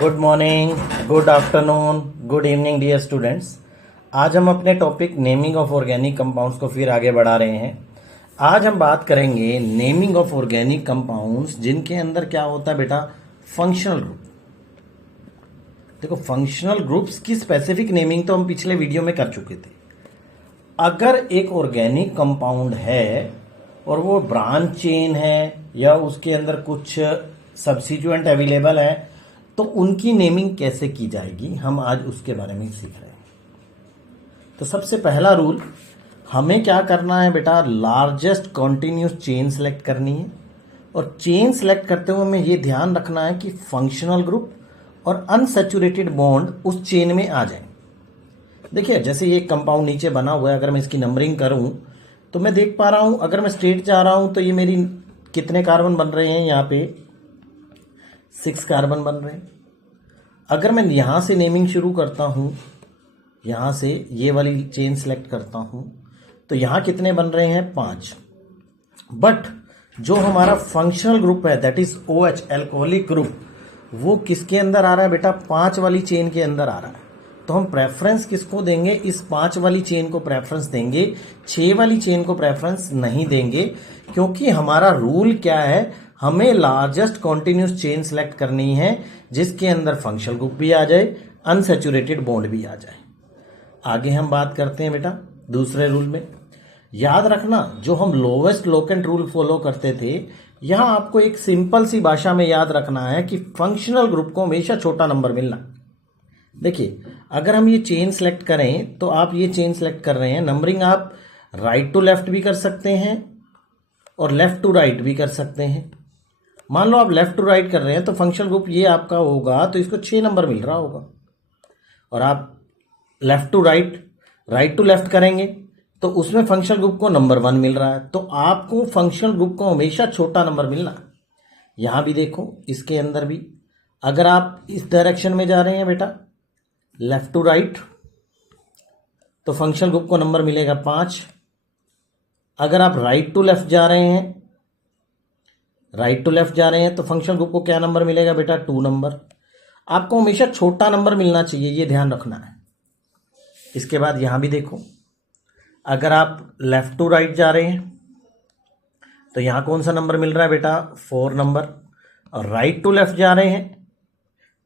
Good morning, good afternoon, good evening dear students. आज हम अपने topic naming of organic compounds को फिर आगे बढ़ा रहे हैं। आज हम बात करेंगे नेमिंग ऑफ ऑर्गेनिक कंपाउंड्स जिनके अंदर क्या होता है बेटा, फंक्शनल ग्रुप। देखो, फंक्शनल ग्रुप्स की स्पेसिफिक नेमिंग तो हम पिछले वीडियो में कर चुके थे। अगर एक ऑर्गेनिक कंपाउंड है और वो ब्रांच चेन है या उसके अंदर कुछ सब्स्टिट्यूएंट अवेलेबल है तो उनकी नेमिंग कैसे की जाएगी, हम आज उसके बारे में सीख रहे हैं। तो सबसे पहला रूल, हमें क्या करना है बेटा, लार्जेस्ट कॉन्टिन्यूस चेन सेलेक्ट करनी है। और चेन सेलेक्ट करते हुए हमें ये ध्यान रखना है कि फंक्शनल ग्रुप और अनसैचुरेटेड बॉन्ड उस चेन में आ जाए। देखिए, जैसे ये कंपाउंड नीचे बना हुआ है, अगर मैं इसकी नंबरिंग करूं तो मैं देख पा रहा हूं, अगर मैं स्ट्रेट जा रहा हूं तो ये मेरी कितने कार्बन बन रहे हैं, यहाँ पे 6 कार्बन बन रहे हैं। अगर मैं यहाँ से नेमिंग शुरू करता हूँ, यहाँ से ये वाली चेन सेलेक्ट करता हूँ तो यहाँ कितने बन रहे हैं, 5। बट जो हमारा फंक्शनल ग्रुप है that is OH alcoholic group, वो किसके अंदर आ रहा है बेटा, 5 वाली चेन के अंदर आ रहा है। तो हम प्रेफरेंस किसको देंगे, इस 5 वाली चेन को प्रेफरेंस देंगे, 6 वाली चेन को प्रेफरेंस नहीं देंगे। क्योंकि हमारा रूल क्या है, हमें लार्जेस्ट कॉन्टिन्यूस चेन सेलेक्ट करनी है जिसके अंदर फंक्शनल ग्रुप भी आ जाए, अनसैचुरेटेड बॉन्ड भी आ जाए। आगे हम बात करते हैं बेटा दूसरे रूल में। याद रखना, जो हम लोवेस्ट लोकेंट रूल फॉलो करते थे, यहां आपको एक सिंपल सी भाषा में याद रखना है कि फंक्शनल ग्रुप को हमेशा छोटा नंबर मिलना। देखिए, अगर हम ये चेन सेलेक्ट करें तो आप ये चेन सेलेक्ट कर रहे हैं, नंबरिंग आप राइट टू लेफ्ट भी कर सकते हैं और लेफ्ट टू राइट भी कर सकते हैं। मान लो आप लेफ्ट टू राइट कर रहे हैं तो फंक्शनल ग्रुप ये आपका होगा, तो इसको 6 नंबर मिल रहा होगा। और आप left to right, right to left करेंगे तो उसमें फंक्शनल ग्रुप को नंबर 1 मिल रहा है। तो आपको फंक्शनल ग्रुप को हमेशा छोटा नंबर मिलना। यहां भी देखो, इसके अंदर भी अगर आप इस डायरेक्शन में जा रहे हैं बेटा, लेफ्ट टू राइट, तो फंक्शनल ग्रुप को नंबर मिलेगा 5। अगर आप राइट टू लेफ्ट जा रहे हैं, तो फंक्शनल ग्रुप को क्या नंबर मिलेगा बेटा, 2 नंबर। आपको हमेशा छोटा नंबर मिलना चाहिए, ये ध्यान रखना है। इसके बाद यहां भी देखो, अगर आप लेफ्ट टू राइट जा रहे हैं तो यहां कौन सा नंबर मिल रहा है बेटा, 4 नंबर। और राइट टू लेफ्ट जा रहे हैं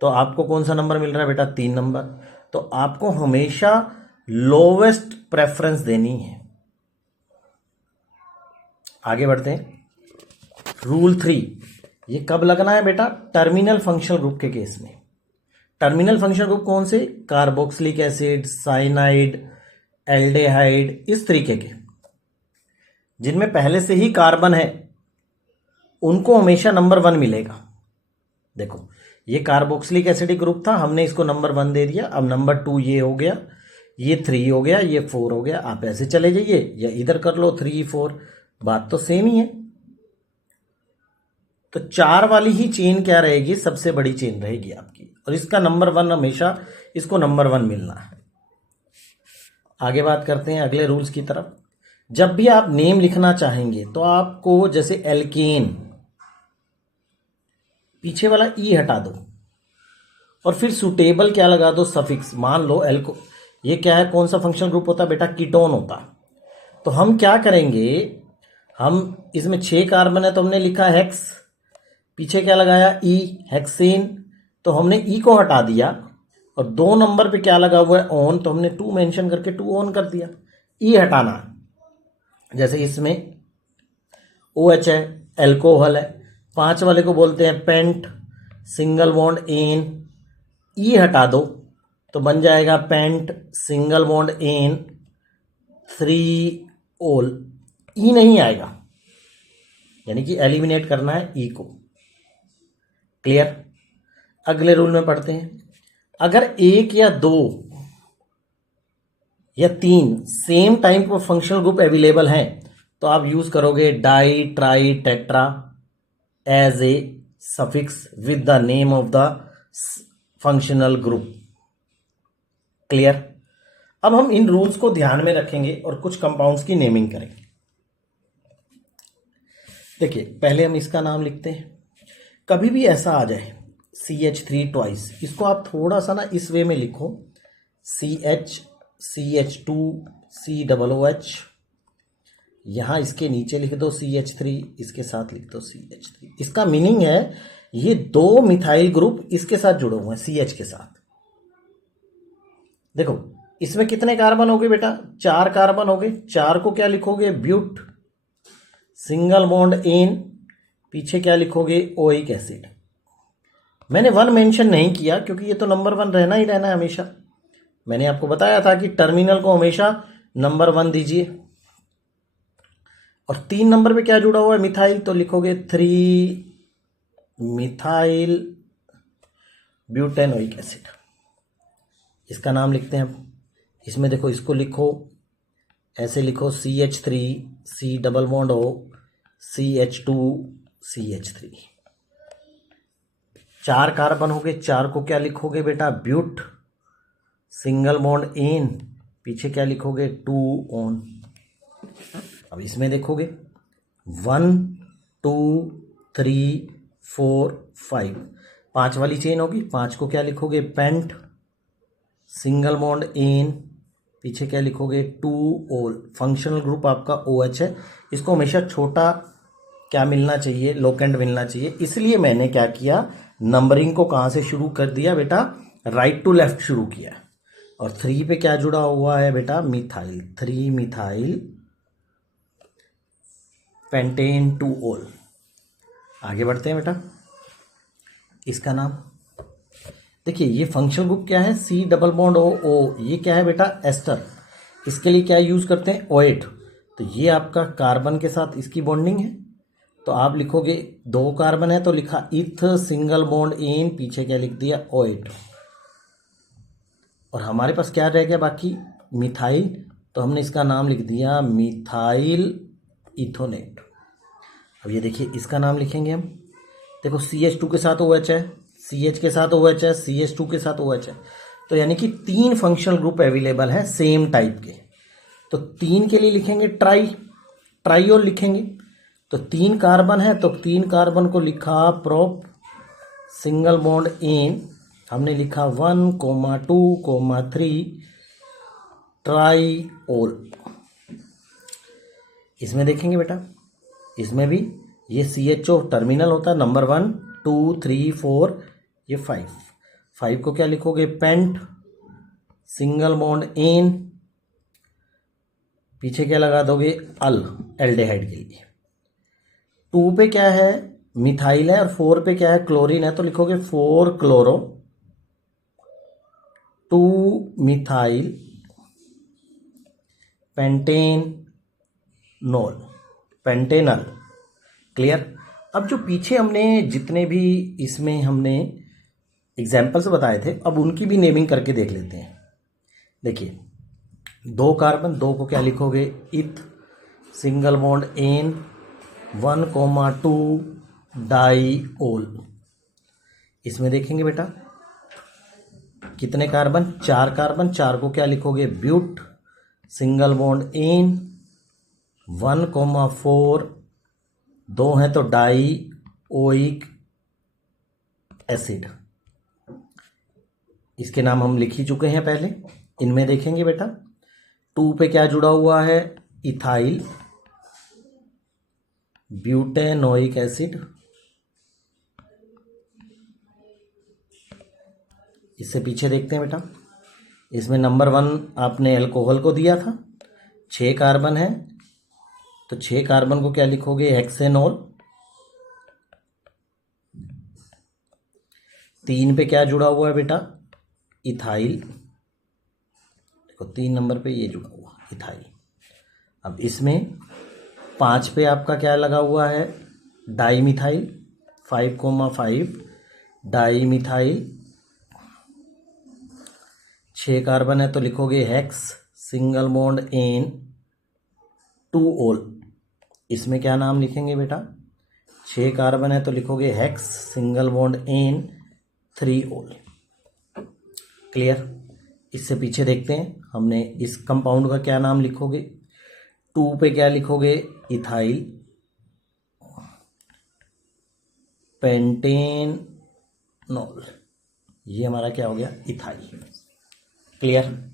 तो आपको कौन सा नंबर मिल रहा है बेटा, 3 नंबर। तो आपको हमेशा लोवेस्ट प्रेफरेंस देनी है। आगे बढ़ते हैं। रूल 3, ये कब लगना है बेटा, टर्मिनल फंक्शनल ग्रुप के केस में। टर्मिनल फंक्शनल ग्रुप कौन से, कार्बोक्सिलिक एसिड, साइनाइड, एल्डेहाइड, इस तरीके के जिनमें पहले से ही कार्बन है, उनको हमेशा नंबर 1 मिलेगा। देखो, ये कार्बोक्सिलिक एसिडिक ग्रुप था, हमने इसको नंबर 1 दे दिया। अब नंबर 2 ये हो गया, ये 3 हो गया, ये 4 हो गया। आप ऐसे चले जाइए या इधर कर लो 3 4, बात तो सेम ही है। तो 4 वाली ही चेन क्या रहेगी, सबसे बड़ी चेन रहेगी आपकी, और इसका नंबर 1 हमेशा, इसको नंबर 1 मिलना है। आगे बात करते हैं अगले रूल्स की तरफ। जब भी आप नेम लिखना चाहेंगे तो आपको, जैसे एल्केन, पीछे वाला ई हटा दो और फिर सुटेबल क्या लगा दो, सफिक्स। मान लो एल्को, ये क्या है, कौन सा फंक्शनल ग्रुप होता है बेटा, कीटोन होता। तो हम क्या करेंगे, हम इसमें 6 कार्बन है तो हमने लिखा हेक्स, पीछे क्या लगाया, ई, हेक्सेन। तो हमने ई को हटा दिया और 2 नंबर पे क्या लगा हुआ है, ऑन, तो हमने 2 मेंशन करके 2 ऑन कर दिया। ई हटाना, जैसे इसमें OH है, एल्कोहल है, 5 वाले को बोलते हैं पेंट, सिंगल बॉन्ड एन। ई हटा दो तो बन जाएगा पेंट, सिंगल बॉन्ड एन, 3 ओल। ई नहीं आएगा, यानी कि एलिमिनेट करना है ई को। क्लियर। अगले रूल में पढ़ते हैं। अगर 1 या 2 या 3 same type of functional group available हैं तो आप यूज करोगे di, tri, tetra as a suffix with the name of the functional group. Clear. अब हम इन रूल्स को ध्यान में रखेंगे और कुछ कंपाउंड्स की नेमिंग करेंगे। देखिए, पहले हम इसका नाम लिखते हैं। कभी भी ऐसा आ जाए CH3 ट्वाइस। इसको आप थोड़ा सा ना इस वे में लिखो, CH2 COOH, यहाँ इसके नीचे लिख दो CH3, इसके साथ लिख दो CH3। इसका मीनिंग है ये दो मिथाइल ग्रुप इसके साथ जुड़े हुए हैं CH के साथ। देखो इसमें कितने कार्बन हो गए बेटा, 4 कार्बन हो गए। 4 को क्या लिखोगे, ब्यूट, सिंगल बॉन्ड इन, पीछे क्या लिखोगे, ओइक एसिड। मैंने 1 मेंशन नहीं किया क्योंकि ये तो नंबर 1 रहना ही रहना है हमेशा। मैंने आपको बताया था कि टर्मिनल को हमेशा नंबर 1 दीजिए। और 3 नंबर पे क्या जुड़ा हुआ है, मिथाइल, तो लिखोगे 3 मिथाइल ब्यूटेनोइक एसिड। इसका नाम लिखते हैं। इसमें देखो, इसको लिखो ऐसे, लिखो CH3 C double bond O CH2 CH3। 4 carbon हो गए। 4 को क्या लिखोगे बेटा, ब्यूट, सिंगल बॉन्ड इन, पीछे क्या लिखोगे, 2 ऑन। अब इसमें देखोगे 1 2 3 4 5, 5 वाली चेन होगी। 5 को क्या लिखोगे, पेंट, सिंगल बॉन्ड इन, पीछे क्या लिखोगे, 2 ओल। फंक्शनल ग्रुप आपका OH है। इसको हमेशा छोटा क्या मिलना चाहिए, लोकेंड मिलना चाहिए। इसलिए मैंने क्या किया, नंबरिंग को कहाँ से शुरू कर दिया बेटा, राइट टू लेफ्ट शुरू किया। और 3 पे क्या जुड़ा हुआ है बेटा, मिथाइल, 3 मिथाइल पेंटेन 2 ओल। आगे बढ़ते हैं बेटा। इसका नाम देखिए, ये फंक्शनल ग्रुप क्या है, C डबल बॉन्ड O। ये क्या है बेटा, एस्टर। इसके लिए क्या यूज करते हैं, OH। तो ये आपका कार्बन के साथ इसकी बॉन्डिंग है। तो आप लिखोगे 2 कार्बन है तो लिखा इथ, सिंगल बॉन्ड इन, पीछे क्या लिख दिया, OH। और हमारे पास क्या रह गया बाकी, मिथाइल। तो हमने इसका नाम लिख दिया मिथाइल इथोनेट। अब ये देखिए, इसका नाम लिखेंगे हम। देखो CH2 के साथ OH है, CH के साथ OH है, CH2 के साथ OH है। तो यानी कि 3 फंक्शनल ग्रुप अवेलेबल है सेम टाइप के। तो 3 के लिए लिखेंगे ट्राइओल लिखेंगे। तो 3 कार्बन है तो 3 कार्बन को लिखा प्रोप, सिंगल बॉन्ड इन, हमने लिखा 1 2 3 ट्राइओल। इसमें देखेंगे बेटा, इसमें भी ये CHO टर्मिनल होता है, नंबर 1 2 3 4, ये 5 को क्या लिखोगे, पेंट, सिंगल बॉन्ड इन, पीछे क्या लगा दोगे, अल, एल्डेहाइड के लिए। 2 पे क्या है, मिथाइल है, और 4 पे क्या है, क्लोरीन है। तो लिखोगे 4 क्लोरो 2 मिथाइल पेंटेनल। क्लियर। अब जो पीछे हमने जितने भी इसमें हमने एग्जाम्पल्स बताए थे, अब उनकी भी नेमिंग करके देख लेते हैं। देखिए 2 कार्बन, 2 को क्या लिखोगे, इथ, सिंगल बॉन्ड इन, 1 2 डाइओल। इसमें देखेंगे बेटा कितने कार्बन, 4 कार्बन। 4 को क्या लिखोगे, ब्यूट, सिंगल बॉन्ड इन, 1 4, 2 हैं तो डाई ओइक एसिड। इसके नाम हम लिख ही चुके हैं पहले। इनमें देखेंगे बेटा 2 पे क्या जुड़ा हुआ है, इथाइल ब्यूटेनोइक एसिड। इससे पीछे देखते हैं बेटा, इसमें नंबर 1 आपने अल्कोहल को दिया था, 6 कार्बन है तो 6 कार्बन को क्या लिखोगे, हेक्सेनॉल। 3 पे क्या जुड़ा हुआ है बेटा, इथाइल। देखो 3 नंबर पे ये जुड़ा हुआ इथाइल। अब इसमें 5 पे आपका क्या लगा हुआ है, डाईमिथाइल, 5 डाई मिथाइल। 6 कार्बन है तो लिखोगे हेक्स, सिंगल बॉन्ड इन, 2 ओल। इसमें क्या नाम लिखेंगे बेटा, 6 कार्बन है तो लिखोगे हेक्स, सिंगल बॉन्ड इन, 3 ओल। क्लियर। इससे पीछे देखते हैं, हमने इस कंपाउंड का क्या नाम लिखोगे, 2 पे क्या लिखोगे, इथाइल पेंटेन इथानॉल, ये हमारा क्या हो गया, इथाई। क्लियर।